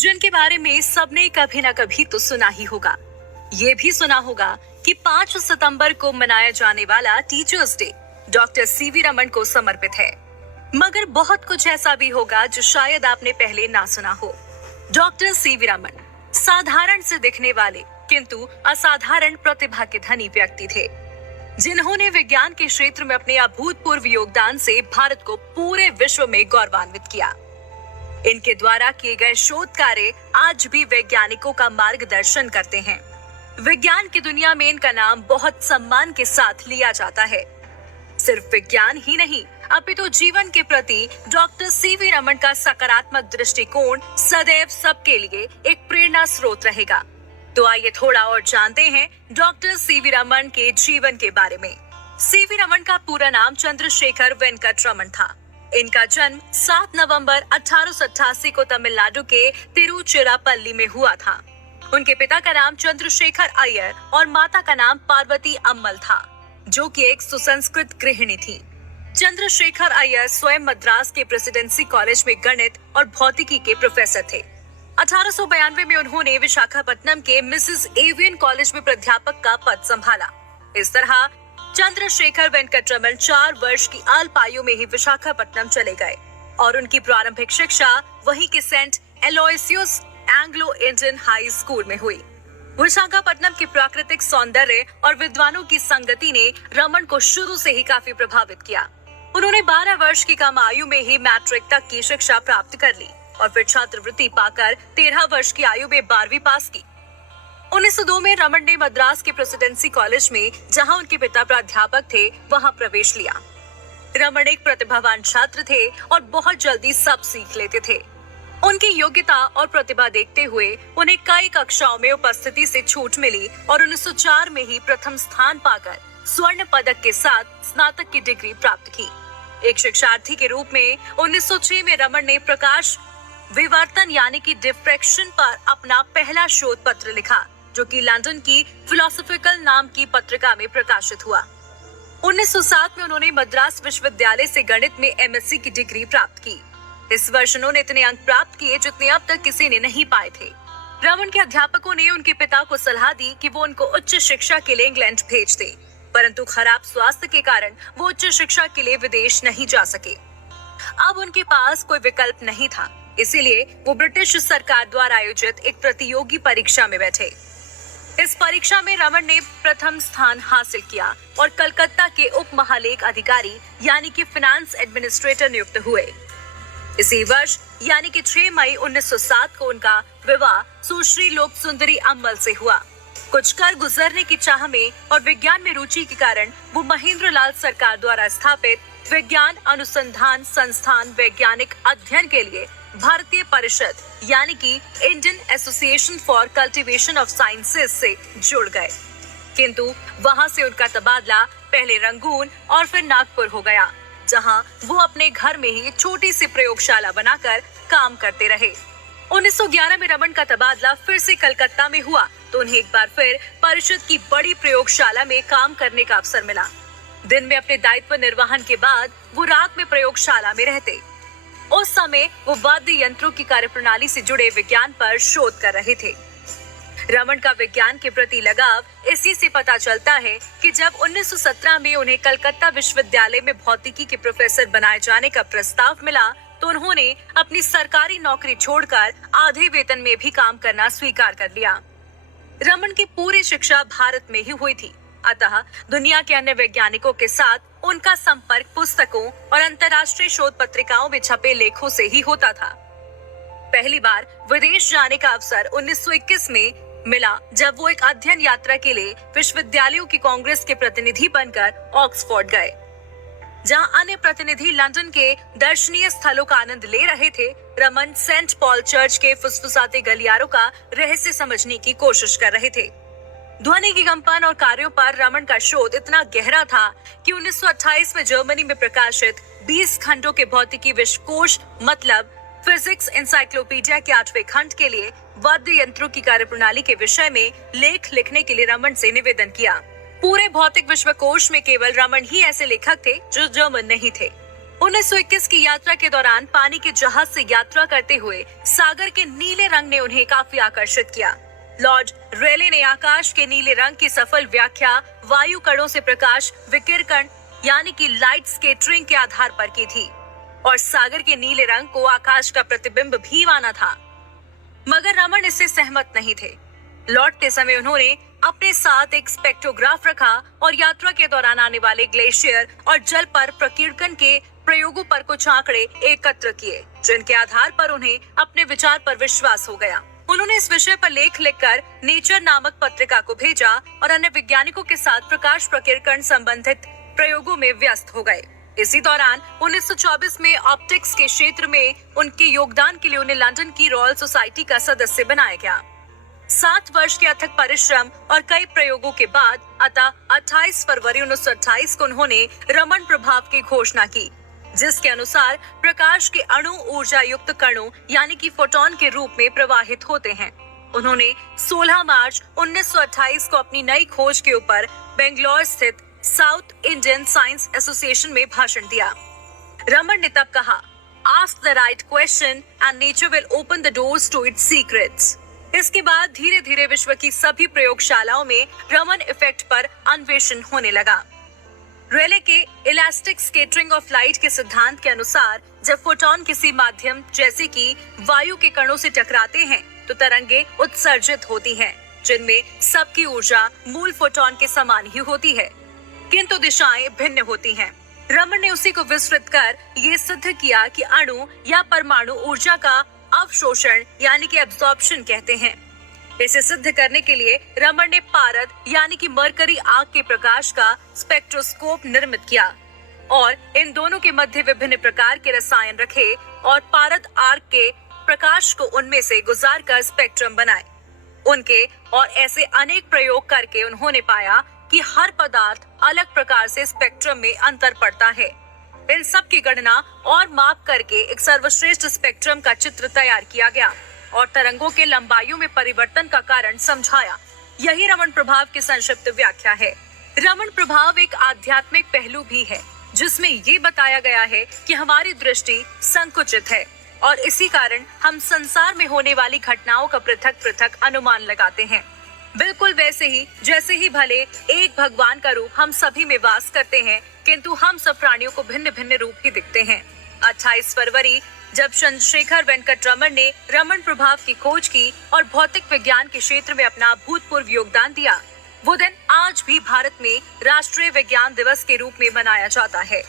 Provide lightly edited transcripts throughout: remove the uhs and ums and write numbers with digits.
जिनके बारे में सबने कभी ना कभी तो सुना ही होगा। ये भी सुना होगा कि 5 सितंबर को मनाया जाने वाला teachers day doctor CV Raman को समर्पित है। मगर बहुत कुछ ऐसा भी होगा जो शायद आपने पहले ना सुना हो। डॉक्टर सीवी रमन साधारण से दिखने वाले किंतु असाधारण प्रतिभा के धनी व्यक्ति थे, जिन्होंने विज्ञान के क्षेत्र में अपने अभूतपूर्व योगदान से भारत को पूरे विश्व में गौरवान्वित किया। इनके द्वारा किए गए शोध कार्य आज भी वैज्ञानिकों का मार्गदर्शन करते हैं। विज्ञान की दुनिया में इनका नाम बहुत सम्मान के साथ लिया जाता है। सिर्फ विज्ञान ही नहीं, अपितु जीवन के प्रति डॉक्टर सीवी रमन का सकारात्मक दृष्टिकोण सदैव सबके लिए एक प्रेरणा स्रोत रहेगा। तो आइए थोड़ा और जानते हैं डॉक्टर सीवी रमन के जीवन के बारे में। सीवी रमन का पूरा नाम चंद्रशेखर वेंकट रमन था। इनका जन्म 7 नवंबर 1888 को तमिलनाडु के तिरुचिरापल्ली में हुआ था। उनके पिता का नाम चंद्रशेखर अय्यर और माता का नाम पार्वती अम्मल था, जो कि एक सुसंस्कृत गृहिणी थी। चंद्रशेखर अय्यर स्वयं मद्रास के प्रेसिडेंसी कॉलेज में गणित और भौतिकी के प्रोफेसर थे। 1892 में उन्होंने विशाखापट्टनम के मिसेस एवियन कॉलेज में प्राध्यापक का पद संभाला। इस तरह चंद्रशेखर वेंकट रमन 4 वर्ष की अल्प आयु में ही विशाखापट्टनम चले गए और उनकी प्रारंभिक शिक्षा वहीं के Saint Aloysius Anglo Indian high school में हुई। विशाखापट्टनम के प्राकृतिक सौंदर्य और विद्वानों की संगति ने रमन को शुरू से ही काफी प्रभावित किया। उन्होंने 12 वर्ष की कम आयु में ही मैट्रिक तक की शिक्षा प्राप्त कर ली और फिर छात्रवृत्ति पाकर 13 वर्ष की आयु में 12वीं पास की। 1902 में रमन ने मद्रास के प्रेसिडेंसी कॉलेज में, जहां उनके पिता प्राध्यापक थे, वहां प्रवेश लिया। रमन एक प्रतिभावान छात्र थे और बहुत जल्दी सब सीख लेते थे। उनकी योग्यता और प्रतिभा देखते हुए उन्हें कई कक्षाओं में उपस्थिति से छूट मिली और 1904 में ही प्रथम स्थान पाकर स्वर्ण पदक के साथ स्नातक की डिग्री प्राप्त की। एक शिक्षार्थी के रूप में 1906 में रमन ने प्रकाश विवर्तन यानी कि डिफ्रैक्शन पर अपना पहला शोध पत्र लिखा, जो कि लंदन की फिलोसॉफिकल नाम की पत्रिका में प्रकाशित हुआ। 1907 में उन्होंने मद्रास विश्वविद्यालय से गणित में एमएससी की डिग्री प्राप्त की। इस वर्ष उन्होंने इतने अंक प्राप्त किए जितने अब तक किसी ने नहीं पाए थे। रमन के अध्यापकों ने उनके पिता को सलाह दी कि वो उनको उच्च शिक्षा के लिए इंग्लैंड भेज दे, परंतु खराब स्वास्थ्य के कारण वो उच्च शिक्षा के लिए विदेश नहीं जा सके। अब उनके पास कोई विकल्प नहीं था, इसीलिए वो ब्रिटिश सरकार द्वारा आयोजित एक प्रतियोगी परीक्षा में बैठे। इस परीक्षा में रमन ने प्रथम स्थान हासिल किया और कलकत्ता के उप महालेख अधिकारी यानी कि फाइनेंस एडमिनिस्ट्रेटर नियुक्त हुए। इसी वर्ष यानी कि 6 मई 1907 को उनका विवाह सुश्री लोक सुंदरी अम्मल से हुआ। कुछ कर गुजरने की चाह में और विज्ञान में रुचि के कारण वो महेंद्र लाल सरकार द्वारा स्थापित विज्ञान अनुसंधान संस्थान वैज्ञानिक अध्ययन के लिए भारतीय परिषद यानी कि Indian association for cultivation of sciences से जुड़ गए, किंतु वहां से उनका तबादला पहले रंगून और फिर नागपुर हो गया, जहां वो अपने घर में ही छोटी सी प्रयोगशाला बनाकर काम करते रहे। 1911 में रमन का तबादला फिर से कलकत्ता में हुआ तो उन्हें एक बार फिर परिषद की बड़ी प्रयोगशाला में काम करने का अवसर मिला। दिन में अपने दायित्व निर्वहन के बाद वो रात में प्रयोगशाला में रहते। उस समय वो वाद्य यंत्रों की कार्यप्रणाली से जुड़े विज्ञान पर शोध कर रहे थे। रमन का विज्ञान के प्रति लगाव इसी से पता चलता है कि जब 1917 में उन्हें कलकत्ता विश्वविद्यालय में भौतिकी के प्रोफेसर बनाए जाने का प्रस्ताव मिला तो उन्होंने अपनी सरकारी नौकरी छोड़कर आधे वेतन में भी काम करना स्वीकार कर लिया। रमन की पूरी शिक्षा भारत में ही हुई थी, अतः दुनिया के अन्य वैज्ञानिकों के साथ उनका संपर्क पुस्तकों और अंतर्राष्ट्रीय शोध पत्रिकाओं में छपे लेखों से ही होता था। पहली बार विदेश जाने का अवसर 1921 में मिला, जब वो एक अध्ययन यात्रा के लिए विश्वविद्यालयों की कांग्रेस के प्रतिनिधि बनकर ऑक्सफोर्ड गए। जहां अन्य प्रतिनिधि लंदन के दर्शनीय स्थलों का आनंद ले रहे थे, रमन सेंट पॉल चर्च के फुसफुसाते गलियारों का रहस्य समझने की कोशिश कर रहे थे। ध्वनि की कंपन और कार्यों पर रमन का शोध इतना गहरा था कि 1928 में जर्मनी में प्रकाशित 20 खंडों के भौतिकी विश्वकोश मतलब फिजिक्स एनसाइक्लोपीडिया के 8वें खंड के लिए वाद्य यंत्रों की कार्यप्रणाली के विषय में लेख लिखने के लिए रमन से निवेदन किया। पूरे भौतिक विश्वकोश में केवल रमन ही ऐसे लेखक थे जो जर्मन नहीं थे। 1921 की यात्रा के दौरान पानी के जहाज से यात्रा करते हुए सागर के नीले रंग ने उन्हें काफी आकर्षित किया। लॉर्ड रेले ने आकाश के नीले रंग की सफल व्याख्या वायु कणों से प्रकाश विकिरण यानी कि लाइट स्कैटरिंग के आधार पर की थी और सागर के नीले रंग को आकाश का प्रतिबिंब भी माना था। मगर रमन इससे सहमत नहीं थे। लौटते समय उन्होंने अपने साथ एक स्पेक्ट्रोग्राफ रखा और यात्रा के दौरान आने वाले ग्लेशियर और जल पर प्रकीर्णन के प्रयोगों पर कुछ आंकड़े एकत्र किए, जिनके आधार पर उन्हें अपने विचार पर विश्वास हो गया। उन्होंने इस विषय पर लेख लिखकर नेचर नामक पत्रिका को भेजा और अन्य वैज्ञानिकों के साथ प्रकाश प्रकीर्णन संबंधित प्रयोगों में व्यस्त हो गए। इसी दौरान 1924 में ऑप्टिक्स के क्षेत्र में उनके योगदान के लिए उन्हें लंदन की रॉयल सोसाइटी का सदस्य बनाया गया। 7 वर्ष के अथक परिश्रम और कई प्रयोगों के बाद अतः 28 फरवरी 1928 को उन्होंने रमन प्रभाव की घोषणा की, जिसके अनुसार प्रकाश के अणु ऊर्जा युक्त कणों यानी कि फोटोन के रूप में प्रवाहित होते हैं। उन्होंने 16 मार्च 1928 को अपनी नई खोज के ऊपर बेंगलोर स्थित साउथ इंडियन साइंस एसोसिएशन में भाषण दिया। रमन ने तब कहा, ask the right question and nature will open the doors to its secrets. इसके बाद धीरे धीरे विश्व की सभी प्रयोगशालाओं में रमन इफेक्ट पर अन्वेषण होने लगा। रेले के इलास्टिक स्कैटरिंग ऑफ लाइट के सिद्धांत के अनुसार जब फोटोन किसी माध्यम जैसे कि वायु के कणों से टकराते हैं तो तरंगे उत्सर्जित होती हैं, जिनमें सबकी ऊर्जा मूल फोटोन के समान ही होती है, किंतु दिशाएं भिन्न होती हैं। रमन ने उसी को विस्तृत कर ये सिद्ध किया कि अणु या परमाणु ऊर्जा का अवशोषण यानी कि एब्जॉर्प्शन कहते हैं। इसे सिद्ध करने के लिए रमन ने पारद यानी कि मरकरी आग के प्रकाश का स्पेक्ट्रोस्कोप निर्मित किया और इन दोनों के मध्य विभिन्न प्रकार के रसायन रखे और पारद आर्क के प्रकाश को उनमें से गुजार कर स्पेक्ट्रम बनाए। उनके और ऐसे अनेक प्रयोग करके उन्होंने पाया कि हर पदार्थ अलग प्रकार से स्पेक्ट्रम में अंतर पड़ता है। इन सब की गणना और माप करके एक सर्वश्रेष्ठ स्पेक्ट्रम का चित्र तैयार किया गया और तरंगों के लंबाइयों में परिवर्तन का कारण समझाया। यही रमन प्रभाव की संक्षिप्त व्याख्या है। रमन प्रभाव एक आध्यात्मिक पहलू भी है, जिसमें ये बताया गया है कि हमारी दृष्टि संकुचित है और इसी कारण हम संसार में होने वाली घटनाओं का पृथक पृथक अनुमान लगाते हैं। बिल्कुल वैसे ही जैसे ही भले एक भगवान का रूप हम सभी में वास करते हैं, किंतु हम सब प्राणियों को भिन्न भिन्न रूप ही दिखते हैं। 28 फरवरी जब चंद्रशेखर वेंकट रमन ने रमन प्रभाव की खोज की और भौतिक विज्ञान के क्षेत्र में अपना अभूतपूर्व योगदान दिया, वो दिन आज भी भारत में राष्ट्रीय विज्ञान दिवस के रूप में मनाया जाता है।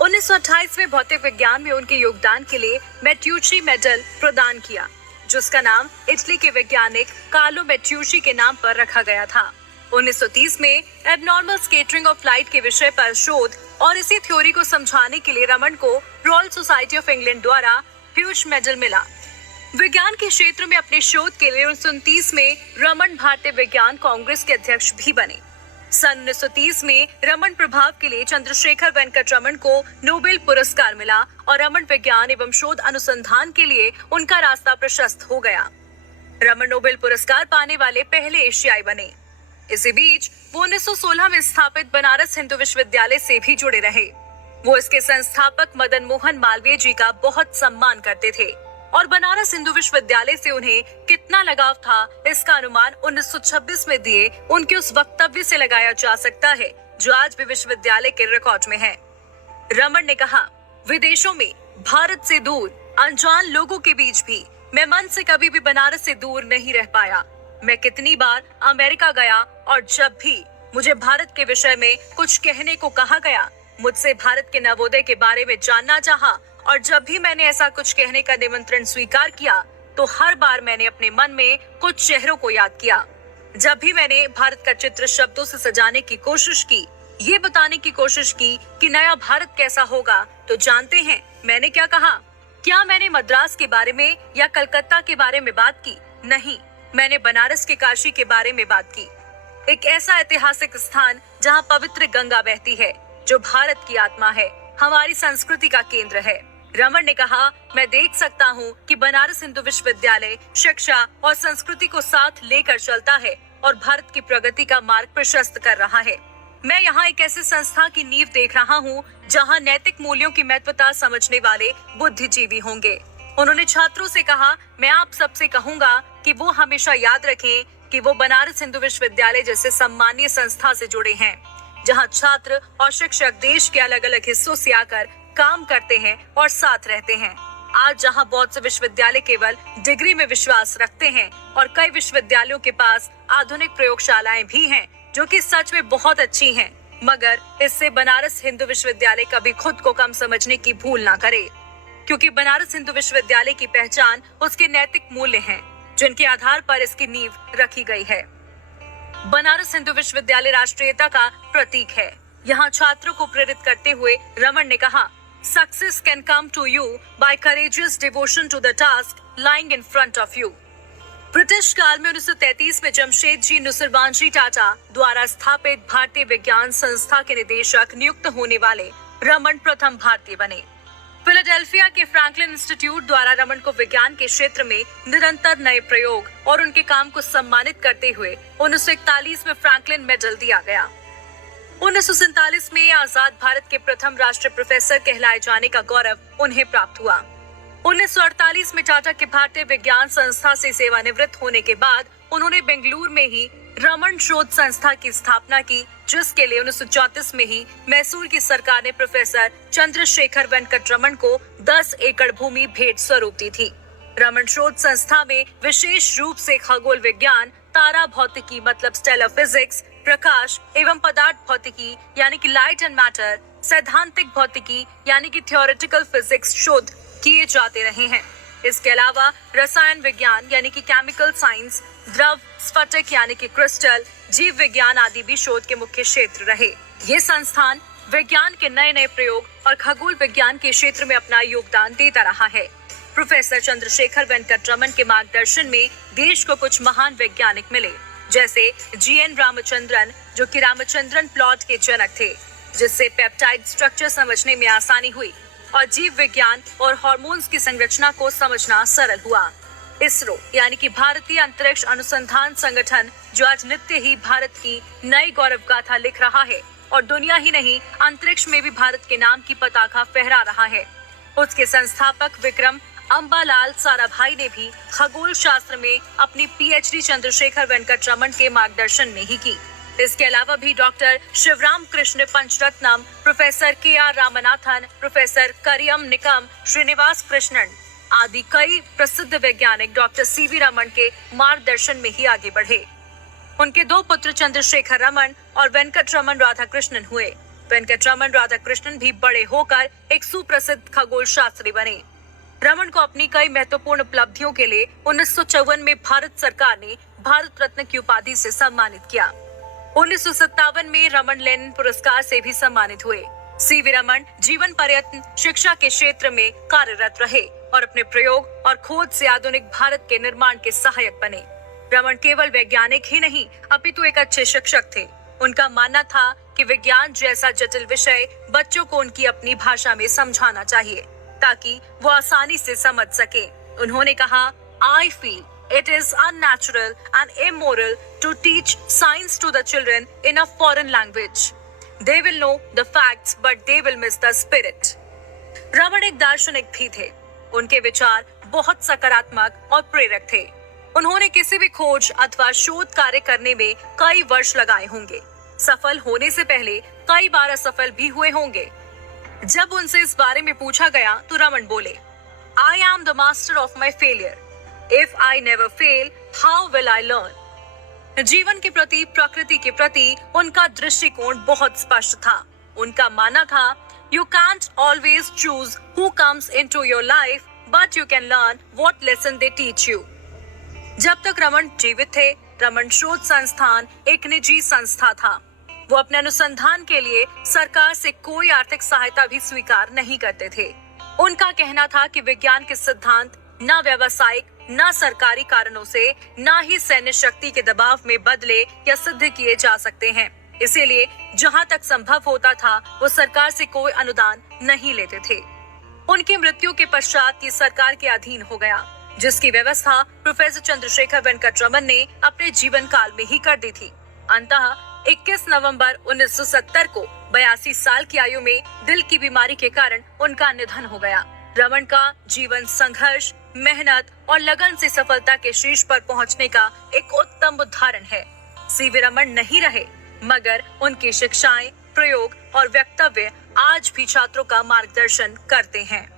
1928 में भौतिक विज्ञान में उनके योगदान के लिए मैट्यूची मेडल प्रदान किया, जिसका नाम इटली के वैज्ञानिक कार्लो मैट्यूची के नाम पर रखा गया था। 1930 में एबनॉर्मल स्कैटरिंग ऑफ लाइट के विषय पर शोध और इसी थ्योरी को समझाने के लिए रमन को रॉयल सोसाइटी ऑफ इंग्लैंड द्वारा ह्यूज मेडल मिला। विज्ञान के क्षेत्र में अपने शोध के लिए 1929 में रमन भारतीय विज्ञान कांग्रेस के अध्यक्ष भी बने। सन 1930 में रमन प्रभाव के लिए चंद्रशेखर वेंकट रमन को नोबेल पुरस्कार मिला और रमन विज्ञान एवं शोध अनुसंधान के लिए उनका रास्ता प्रशस्त हो गया। रमन नोबेल पुरस्कार पाने वाले पहले एशियाई बने। इसी बीच वो 1916 में स्थापित बनारस हिंदू विश्वविद्यालय से भी जुड़े रहे। वो इसके संस्थापक मदन मोहन मालवीय जी का बहुत सम्मान करते थे और बनारस हिंदू विश्वविद्यालय से उन्हें कितना लगाव था, इसका अनुमान 1926 में दिए उनके उस वक्तव्य से लगाया जा सकता है, जो आज भी विश्वविद्यालय के रिकॉर्ड में है। रमन ने कहा, विदेशों में, भारत से दूर, अनजान लोगों के बीच भी मैं मन से कभी भी बनारस से दूर नहीं रह पाया। मैं कितनी बार अमेरिका गया और जब भी मुझे भारत के विषय में कुछ कहने को कहा गया, मुझसे भारत के नवोदय के बारे में जानना चाहा और जब भी मैंने ऐसा कुछ कहने का निमंत्रण स्वीकार किया तो हर बार मैंने अपने मन में कुछ चेहरों को याद किया। जब भी मैंने भारत का चित्र शब्दों से सजाने की कोशिश की, ये बताने की कोशिश की कि नया भारत कैसा होगा, तो जानते हैं मैंने क्या कहा? क्या मैंने मद्रास के बारे में या कलकत्ता के बारे में बात की? नहीं, मैंने बनारस के काशी के बारे में बात की। एक ऐसा ऐतिहासिक स्थान जहां पवित्र गंगा बहती है, जो भारत की आत्मा है, हमारी संस्कृति का केंद्र है। रमन ने कहा, मैं देख सकता हूँ कि बनारस हिंदू विश्वविद्यालय शिक्षा और संस्कृति को साथ लेकर चलता है और भारत की प्रगति का मार्ग प्रशस्त कर रहा है। मैं यहाँ एक ऐसी संस्था की नींव देख रहा हूँ जहाँ नैतिक मूल्यों की महत्वता समझने वाले बुद्धिजीवी होंगे। उन्होंने छात्रों से कहा, मैं आप सबसे कहूंगा कि वो हमेशा याद रखें कि वो बनारस हिंदू विश्वविद्यालय जैसे सम्मानीय संस्था से जुड़े हैं, जहाँ छात्र और शिक्षक देश के अलग अलग हिस्सों से आकर काम करते हैं और साथ रहते हैं। आज जहाँ बहुत से विश्वविद्यालय केवल डिग्री में विश्वास रखते हैं और कई विश्वविद्यालयों के पास आधुनिक प्रयोगशालाएं भी हैं, जो कि सच में बहुत अच्छी हैं, मगर इससे बनारस हिंदू विश्वविद्यालय कभी खुद को कम समझने की भूल ना करे, क्योंकि बनारस हिंदू विश्वविद्यालय की पहचान उसके नैतिक मूल्य हैं, जिनके आधार पर इसकी नींव रखी गई है। बनारस हिंदू विश्वविद्यालय राष्ट्रीयता का प्रतीक है। यहाँ छात्रों को प्रेरित करते हुए रमन ने कहा, success can come to you by courageous devotion to the task lying in front of you. British काल में 1933 में जमशेद जी नुसरवानजी टाटा द्वारा स्थापित भारतीय विज्ञान संस्था के निदेशक नियुक्त होने वाले रमन प्रथम भारतीय बने। फिलाडेल्फिया के फ्रैंकलिन इंस्टीट्यूट द्वारा रमन को विज्ञान के क्षेत्र में निरंतर नए प्रयोग और उनके काम को सम्मानित करते हुए 1941 में फ्रैंकलिन मेडल दिया गया। 1947 में आजाद भारत के प्रथम राष्ट्रीय प्रोफेसर कहलाए जाने का गौरव उन्हें प्राप्त हुआ। 1948 में टाटा के भारतीय विज्ञान संस्था से सेवानिवृत्त होने के बाद उन्होंने बेंगलुरु में ही रमन शोध संस्था की स्थापना की, जिसके लिए 1934 में ही मैसूर की सरकार ने प्रोफेसर चंद्रशेखर वेंकट रमन को 10 एकड़ भूमि भेंट स्वरूप दी थी। रमन शोध संस्था में विशेष रूप से खगोल विज्ञान, तारा भौतिकी मतलब स्टेलर फिजिक्स, प्रकाश एवं पदार्थ भौतिकी यानी कि लाइट एंड मैटर, सैद्धांतिक भौतिकी यानी कि थ्योरेटिकल फिजिक्स शोध किए जाते रहे हैं। इसके अलावा रसायन विज्ञान यानी कि केमिकल साइंस, द्रव स्फटिक यानी कि क्रिस्टल, जीव विज्ञान आदि भी शोध के मुख्य क्षेत्र रहे। ये संस्थान विज्ञान के नए नए प्रयोग और खगोल विज्ञान के क्षेत्र में अपना योगदान देता रहा है। प्रोफेसर चंद्रशेखर वेंकट रमन के मार्गदर्शन में देश को कुछ महान वैज्ञानिक मिले, जैसे जीएन रामचंद्रन, जो कि रामचंद्रन प्लॉट के जनक थे, जिससे पेप्टाइड स्ट्रक्चर समझने में आसानी हुई और जीव विज्ञान और हार्मोन्स की संरचना को समझना सरल हुआ। इसरो यानी कि भारतीय अंतरिक्ष अनुसंधान संगठन, जो आज नित्य ही भारत की नई गौरव गाथा लिख रहा है और दुनिया ही नहीं अंतरिक्ष में भी भारत के नाम की पताका फहरा रहा है, उसके संस्थापक विक्रम अम्बालाल साराभाई ने भी खगोल शास्त्र में अपनी पीएचडी चंद्रशेखर वेंकट रमन के मार्गदर्शन में ही की। इसके अलावा भी doctor Shivaram Krishna Pancharatnam, professor K R. Ramanathan, professor Kariamanikkam, Srinivasa Krishnan आदि कई प्रसिद्ध वैज्ञानिक डॉक्टर सीवी रमन के मार्गदर्शन में ही आगे बढ़े। उनके दो पुत्र चंद्रशेखर रमन और वेंकट रमन राधाकृष्णन हुए। वेंकट रमन राधाकृष्णन भी बड़े होकर एक सुप्रसिद्ध खगोल शास्त्री बने। रमन को अपनी कई महत्वपूर्ण उपलब्धियों के लिए 1954 में भारत सरकार ने भारत रत्न की उपाधि से सम्मानित किया। 1957 में रमन लेनिन पुरस्कार से भी सम्मानित हुए। सीवी रमन जीवन पर्यंत शिक्षा के क्षेत्र में कार्यरत रहे और अपने प्रयोग और खोज से आधुनिक भारत के निर्माण के सहायक बने। रमन केवल वैज्ञानिक ही नहीं अपितु एक अच्छे शिक्षक थे। उनका मानना था कि विज्ञान जैसा जटिल विषय बच्चों को उनकी अपनी भाषा में समझाना चाहिए, ताकि वो आसानी से समझ सके। उन्होंने कहा, I feel it is unnatural and immoral to teach science to the children in a foreign language. They will know the facts but they will miss the spirit. Raman एक दार्शनिक भी थे। उनके विचार बहुत सकारात्मक और प्रेरक थे। उन्होंने किसी भी खोज अथवा शोध कार्य करने में कई वर्ष लगाए होंगे। सफल होने से पहले कई बार असफल भी हुए होंगे। जब उनसे इस बारे में पूछा गया तो रमन बोले, I am the master of my failure. If I never fail, how will I learn? जीवन के प्रति, प्रकृति के प्रति उनका दृष्टिकोण बहुत स्पष्ट था। उनका मानना था, You can't always choose who comes into your life, but you can learn what lesson they teach you. जब तक रमन जीवित थे, रमन शोध संस्थान एक निजी संस्था था। वो अपने अनुसंधान के लिए सरकार से कोई आर्थिक सहायता भी स्वीकार नहीं करते थे। उनका कहना था कि विज्ञान के सिद्धांत न व्यावसायिक, न सरकारी कारणों से, न ही सैन्य शक्ति के दबाव में बदले या सिद्ध किए जा सकते हैं। इसीलिए जहां तक संभव होता था वो सरकार से कोई अनुदान नहीं लेते थे। उनकी मृत्यु के पश्चात ये सरकार के अधीन हो गया, जिसकी व्यवस्था प्रोफेसर चंद्रशेखर वेंकट रमन ने अपने जीवन काल में ही कर दी थी। अंततः 21 नवंबर 1970 को 82 साल की आयु में दिल की बीमारी के कारण उनका निधन हो गया। रमन का जीवन संघर्ष, मेहनत और लगन से सफलता के शीर्ष पर पहुंचने का एक उत्तम उदाहरण है। सीवी रमन नहीं रहे, मगर उनकी शिक्षाएं, प्रयोग और वक्तव्य आज भी छात्रों का मार्गदर्शन करते हैं।